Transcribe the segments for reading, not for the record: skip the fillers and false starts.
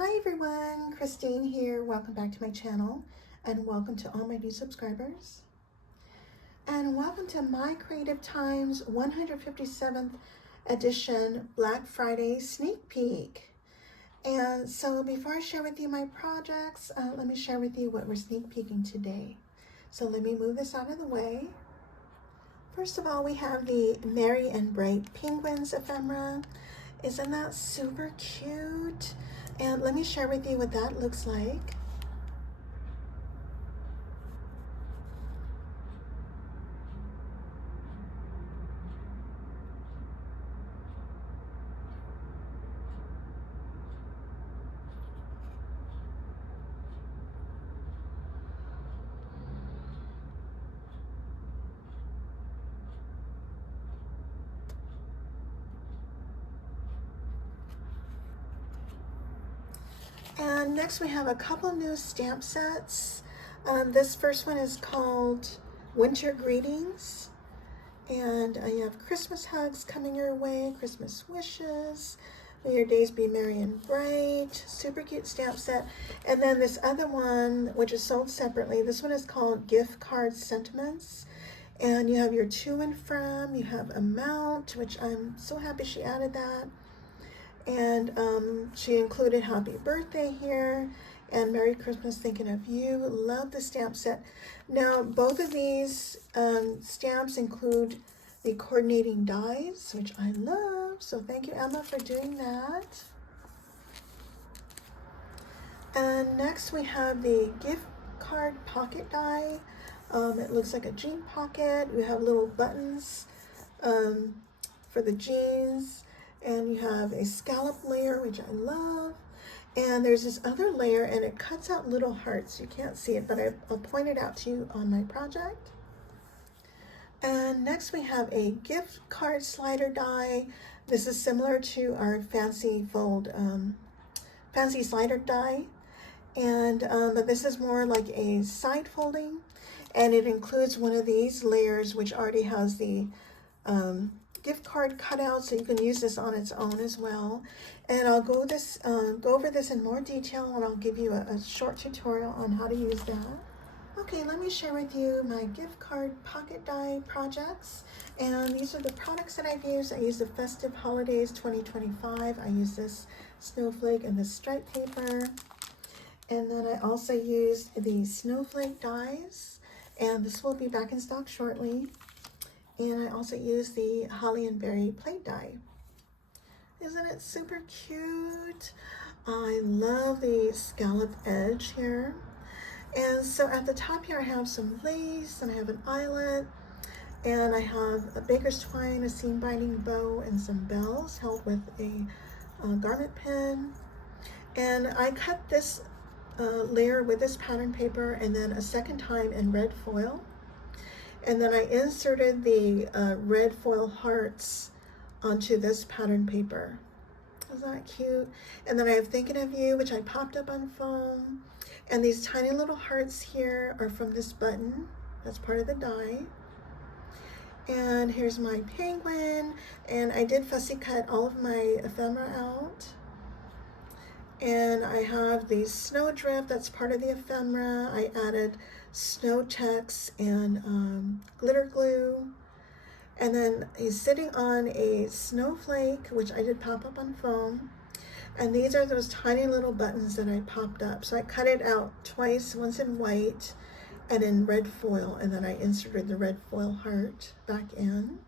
Hi everyone, Christine here. Welcome back to my channel and welcome to all my new subscribers. And welcome to My Creative Time's 157th edition Black Friday sneak peek. And so before I share with you my projects, let me share with you what we're sneak peeking today. So let me move this out of the way. First of all, we have the Merry and Bright Penguins ephemera. Isn't that super cute? And let me share with you what that looks like. And next we have a couple new stamp sets. This first one is called Winter Greetings. And you have Christmas hugs coming your way, Christmas wishes. May your days be merry and bright. Super cute stamp set. And then this other one, which is sold separately, this one is called Gift Card Sentiments. And you have your to and from, you have amount, which I'm so happy she added that. And she included happy birthday here and Merry Christmas thinking of you. Love the stamp set. Now both of these stamps include the coordinating dies, which I love. So thank you, Emma, for doing that. And next we have the gift card pocket die. It looks like a jean pocket. We have little buttons for the jeans. And you have a scallop layer, which I love. And there's this other layer, and it cuts out little hearts. You can't see it, but I'll point it out to you on my project. And next we have a gift card slider die. This is similar to our fancy slider die. And but this is more like a side folding. And it includes one of these layers, which already has the gift card cutout, so you can use this on its own as well. And I'll go over this in more detail, and I'll give you a short tutorial on how to use that. Okay, let me share with you my gift card pocket die projects. And these are the products that I've used. I used the Festive Holidays 2025. I used this snowflake and this stripe paper. And then I also used the snowflake dies, and this will be back in stock shortly. And I also use the holly and berry plate die. Isn't it super cute? I love the scallop edge here. And so at the top here I have some lace, and I have an eyelet, and I have a baker's twine, a seam binding bow, and some bells held with a garment pin. And I cut this layer with this pattern paper and then a second time in red foil. And then I inserted the red foil hearts onto this pattern paper. Isn't that cute? And then I have Thinking of You, which I popped up on foam. And these tiny little hearts here are from this button. That's part of the die. And here's my penguin. And I did fussy cut all of my ephemera out. And I have the snowdrift, that's part of the ephemera. I added snow checks and glitter glue. And then he's sitting on a snowflake, which I did pop up on foam. And these are those tiny little buttons that I popped up. So I cut it out twice, once in white and in red foil. And then I inserted the red foil heart back in.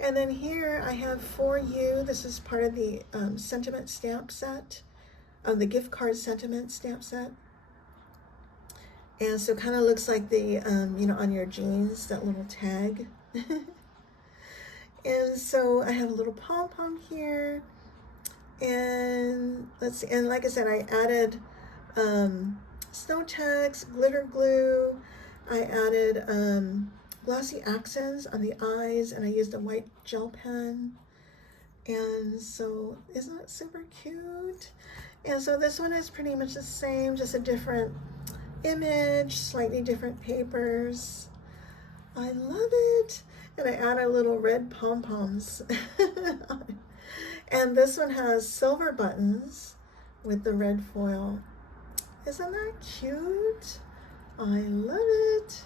And then here I have For You. This is part of the sentiment stamp set, the gift card sentiment stamp set. And so it kind of looks like the, on your jeans, that little tag. And so I have a little pom-pom here. And let's see, and like I said, I added snow checks, glitter glue. I added glossy accents on the eyes, and I used a white gel pen. And so isn't it super cute? And so this one is pretty much the same, just a different image, slightly different papers. I love it. And I added little red pom-poms. And this one has silver buttons with the red foil. Isn't that cute? I love it.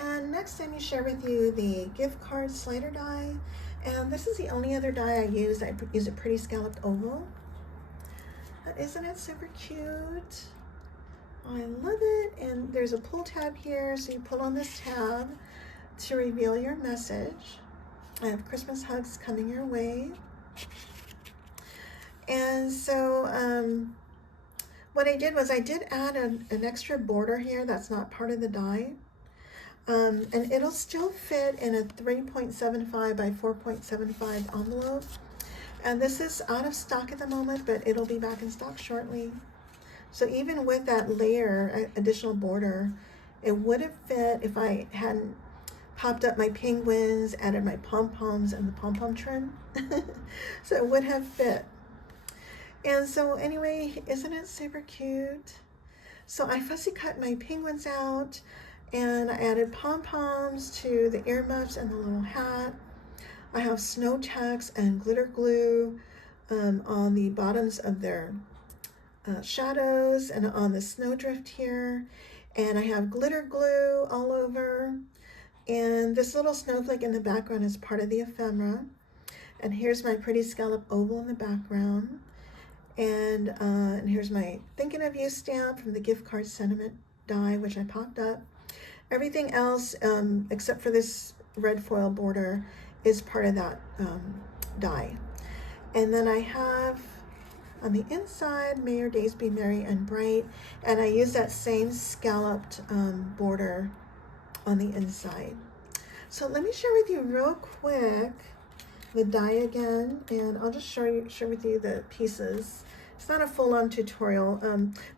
And next let me share with you the gift card slider die. And this is the only other die I use. I use a pretty scalloped oval. Isn't it super cute? I love it. And there's a pull tab here, so you pull on this tab to reveal your message. I have Christmas hugs coming your way. And so what I did was I did add an extra border here that's not part of the die. And it'll still fit in a 3.75 by 4.75 envelope. And this is out of stock at the moment, but it'll be back in stock shortly. So even with that layer, additional border, it would have fit if I hadn't popped up my penguins, added my pom-poms and the pom-pom trim. So it would have fit. And so anyway, isn't it super cute? So I fussy cut my penguins out, and I added pom-poms to the earmuffs and the little hat. I have snow tacks and glitter glue on the bottoms of their shadows and on the snowdrift here. And I have glitter glue all over. And this little snowflake in the background is part of the ephemera. And here's my pretty scallop oval in the background. And here's my Thinking of You stamp from the gift card sentiment die, which I popped up. Everything else, except for this red foil border, is part of that die. And then I have on the inside, May your days be merry and bright. And I use that same scalloped border on the inside. So let me share with you real quick the die again, and I'll just share with you the pieces. It's not a full-on tutorial.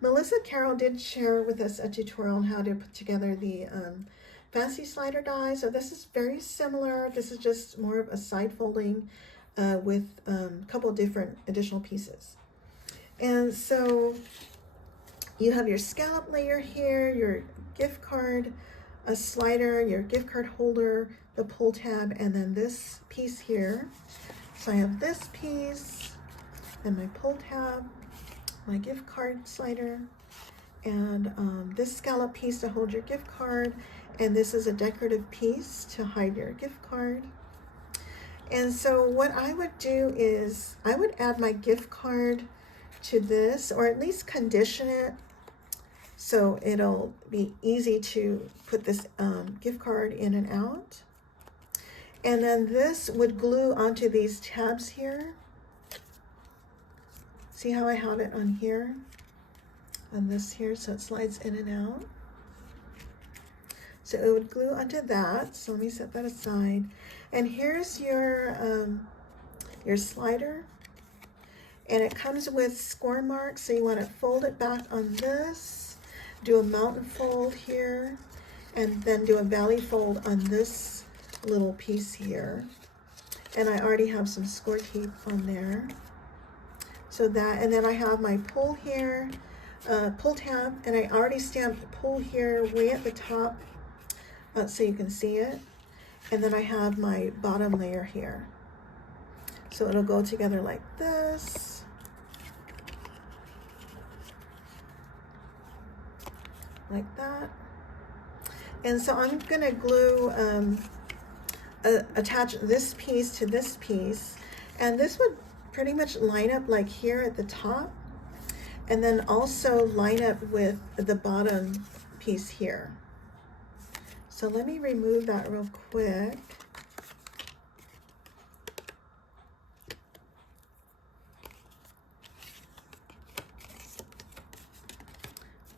Melissa Carroll did share with us a tutorial on how to put together the fancy slider die. So this is very similar. This is just more of a side folding with a couple different additional pieces. And so you have your scallop layer here, your gift card, a slider, your gift card holder, the pull tab, and then this piece here. So I have this piece and my pull tab, my gift card slider, and this scallop piece to hold your gift card, and this is a decorative piece to hide your gift card. And so what I would do is I would add my gift card to this, or at least condition it so it'll be easy to put this gift card in and out. And then this would glue onto these tabs here. See how I have it on here, on this here, so it slides in and out. So it would glue onto that. So let me set that aside. And here's your slider. And it comes with score marks, so you want to fold it back on this, do a mountain fold here, and then do a valley fold on this little piece here. And I already have some score tape on there. So that, and then I have my pull here, pull tab, and I already stamped the pull here way at the top so you can see it. And then I have my bottom layer here. So it'll go together like this. Like that. And so I'm gonna glue, attach this piece to this piece. And this would pretty much line up like here at the top. And then also line up with the bottom piece here. So let me remove that real quick.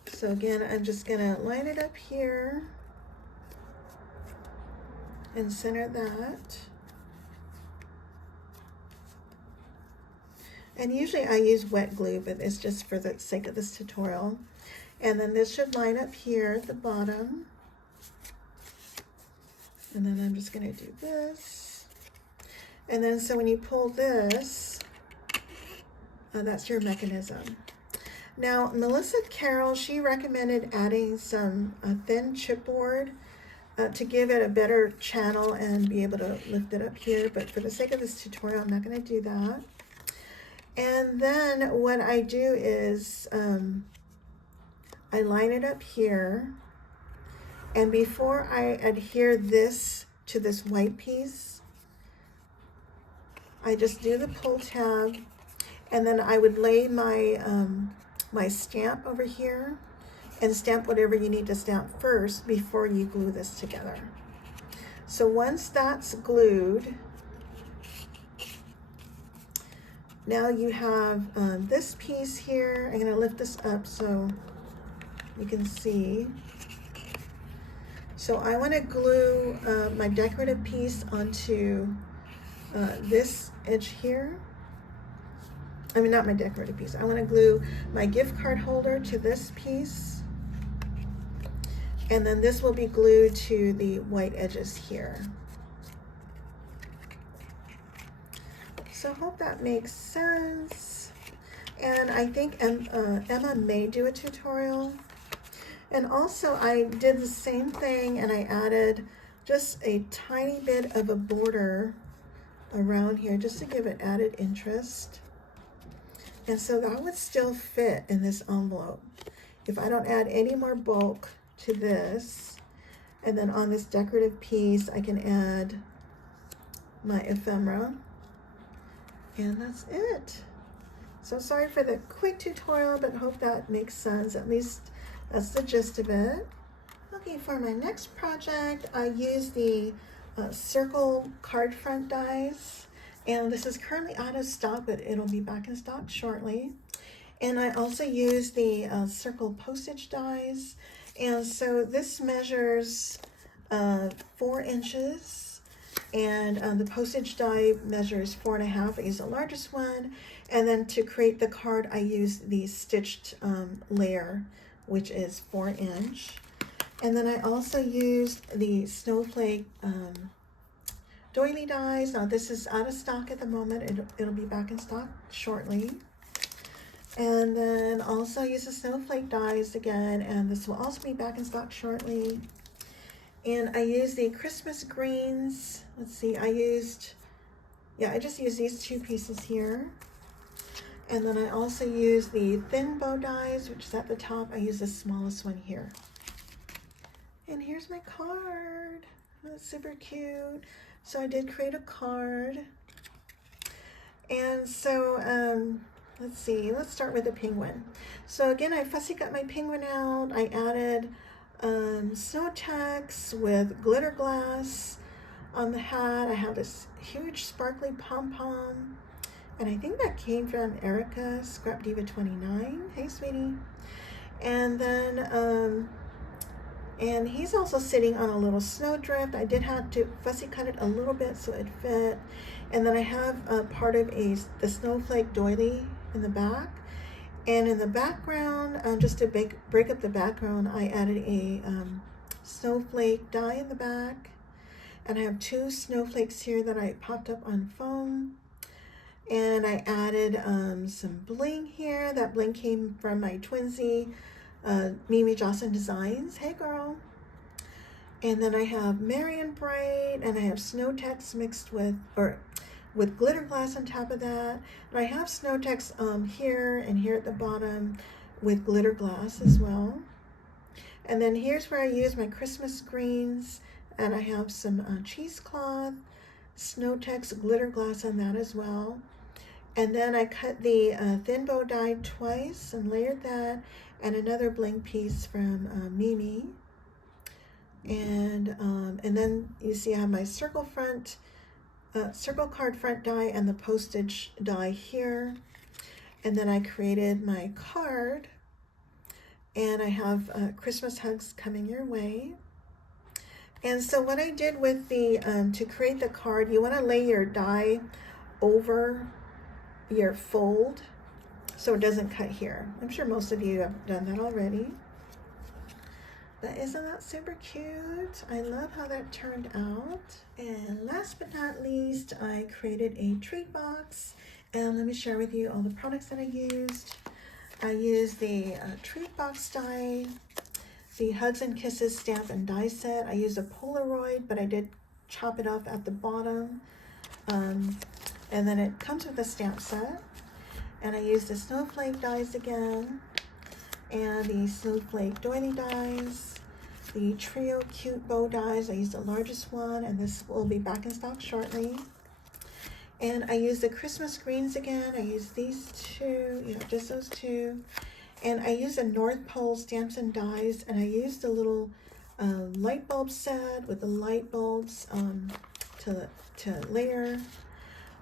So again, I'm just gonna line it up here and center that. And usually I use wet glue, but it's just for the sake of this tutorial. And then this should line up here at the bottom. And then I'm just gonna do this. And then so when you pull this, that's your mechanism. Now, Melissa Carroll, she recommended adding some thin chipboard to give it a better channel and be able to lift it up here. But for the sake of this tutorial, I'm not going to do that. And then what I do is I line it up here, and before I adhere this to this white piece, I just do the pull tab, and then I would lay my my stamp over here and stamp whatever you need to stamp first before you glue this together. So once that's glued, now you have this piece here. I'm going to lift this up so you can see. So I want to glue my decorative piece onto this edge here. I mean, not my decorative piece. I want to glue my gift card holder to this piece. And then this will be glued to the white edges here. So I hope that makes sense. And I think Emma may do a tutorial. And also I did the same thing, and I added just a tiny bit of a border around here just to give it added interest. And so that would still fit in this envelope if I don't add any more bulk to this. And then on this decorative piece I can add my ephemera, and that's it. So sorry for the quick tutorial, but hope that makes sense. At least that's the gist of it. Okay, for my next project, I use the circle card front dies, and this is currently out of stock, but it'll be back in stock shortly. And I also use the circle postage dies, and so this measures 4 inches, and the postage die measures 4.5. I use the largest one, and then to create the card I use the stitched layer, which is 4 inch. And then I also used the snowflake doily dies. Now this is out of stock at the moment. It'll be back in stock shortly. And then also use the snowflake dies again, and this will also be back in stock shortly. And I used the Christmas greens. Let's see, I just used these 2 pieces here. And then I also use the thin bow dies, which is at the top. I use the smallest one here. And here's my card. That's super cute. So I did create a card. And so, let's see, let's start with the penguin. So again, I fussy cut my penguin out. I added snow text with glitter glass on the hat. I have this huge sparkly pom-pom, and I think that came from Erica, Scrap Diva 29. Hey, sweetie. And then, and he's also sitting on a little snowdrift. I did have to fussy cut it a little bit so it fit. And then I have part of the snowflake doily in the back. And in the background, just to break up the background, I added a snowflake die in the back. And I have 2 snowflakes here that I popped up on foam. And I added some bling here. That bling came from my twinsy, Mimi Jocelyn Designs. Hey, girl. And then I have Merry and Bright, and I have snow text mixed with glitter glass on top of that. And I have snow text here and here at the bottom with glitter glass as well. And then here's where I use my Christmas greens, and I have some cheesecloth, snow text, glitter glass on that as well. And then I cut the thin bow die twice and layered that, and another bling piece from Mimi. And then you see I have my circle card front die and the postage die here. And then I created my card, and I have Christmas hugs coming your way. And so what I did with the to create the card, you want to lay your die over your fold so it doesn't cut here. I'm sure most of you have done that already. But isn't that super cute? I love how that turned out. And last but not least, I created a treat box. And let me share with you all the products that I used. I used the treat box die, the Hugs and Kisses stamp and die set. I used a Polaroid, but I did chop it off at the bottom. And then it comes with a stamp set. And I use the snowflake dies again, and the snowflake doily dies, the trio cute bow dies. I use the largest one, and this will be back in stock shortly. And I use the Christmas greens again. I use these two, just those two. And I use the North Pole stamps and dies, and I use the little light bulb set with the light bulbs to layer.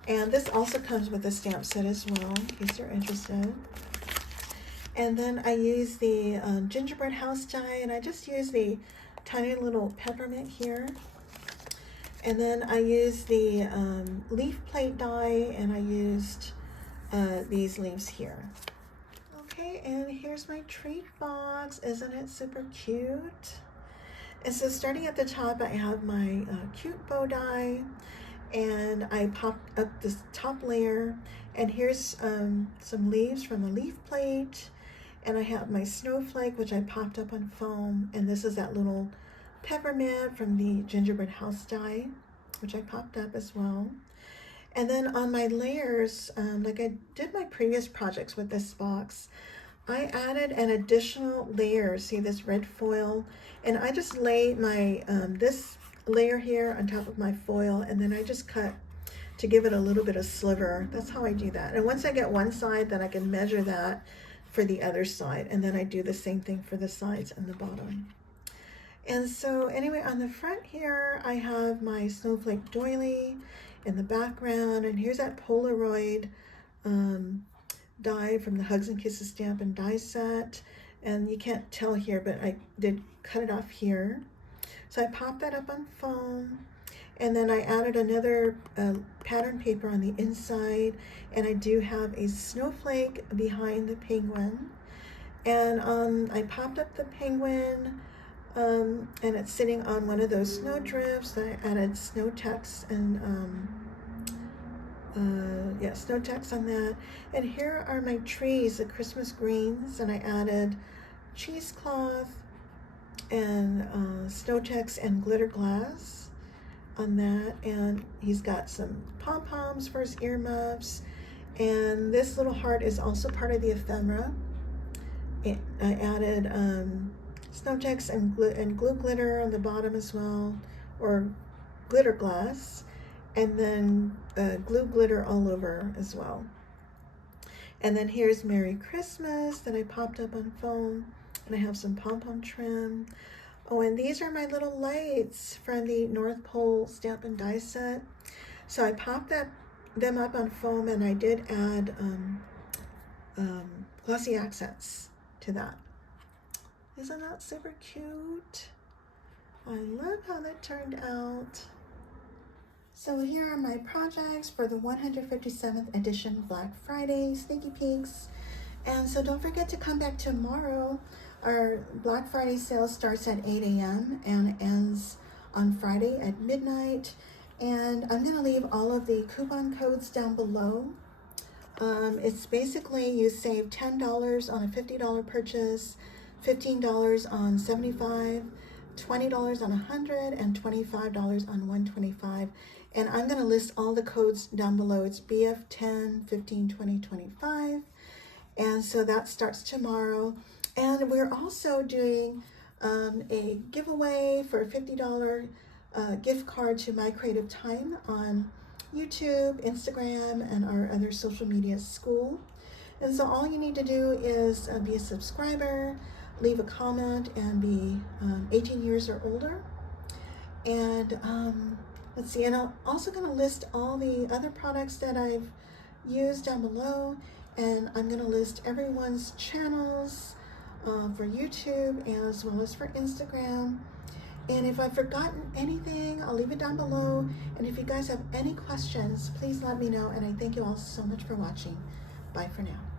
And this also comes with a stamp set as well, in case you're interested. And then I use the gingerbread house die, and I just use the tiny little peppermint here. And then I used the leaf plate die, and I used these leaves here. Okay, and here's my treat box. Isn't it super cute? And so starting at the top, I have my cute bow die, and I popped up this top layer, and here's some leaves from the leaf plate, and I have my snowflake, which I popped up on foam, and this is that little peppermint from the gingerbread house die, which I popped up as well. And then on my layers, like I did my previous projects with this box, I added an additional layer. See this red foil, and I just lay my this layer here on top of my foil, and then I just cut to give it a little bit of sliver. That's how I do that. And once I get one side, then I can measure that for the other side, and then I do the same thing for the sides and the bottom. And so anyway, on the front here, I have my snowflake doily in the background, and here's that Polaroid die from the Hugs and Kisses stamp and die set. And you can't tell here, but I did cut it off here. So I popped that up on foam, and then I added another pattern paper on the inside, and I do have a snowflake behind the penguin. And I popped up the penguin, and it's sitting on one of those snow drifts. I added snow text and snow text on that. And here are my trees, the Christmas greens, and I added cheesecloth and snow text and glitter glass on that. And he's got some pom-poms for his earmuffs, and this little heart is also part of the ephemera. And I added snow text and glue glitter on the bottom as well, or glitter glass, and then glue glitter all over as well. And then here's Merry Christmas that I popped up on foam, and I have some pom-pom trim. Oh, and these are my little lights from the North Pole stamp and die set. So I popped them up on foam, and I did add glossy accents to that. Isn't that super cute? I love how that turned out. So here are my projects for the 157th edition Black Friday sneaky peeks. And so don't forget to come back tomorrow. Our Black Friday sale starts at 8 a.m. and ends on Friday at midnight. And I'm going to leave all of the coupon codes down below. It's basically you save $10 on a $50 purchase, $15 on $75, $20 on $100, and $25 on $125. And I'm going to list all the codes down below. It's BF10, 15, 20, 25. And so that starts tomorrow. And we're also doing a giveaway for a $50 gift card to mycreativetime on YouTube, Instagram, and our other social media Skool. And so all you need to do is be a subscriber, leave a comment, and be 18 years or older. And let's see, and I'm also going to list all the other products that I've used down below, and I'm going to list everyone's channels for YouTube as well as for Instagram. And if I've forgotten anything, I'll leave it down below. And if you guys have any questions, please let me know. And I thank you all so much for watching. Bye for now.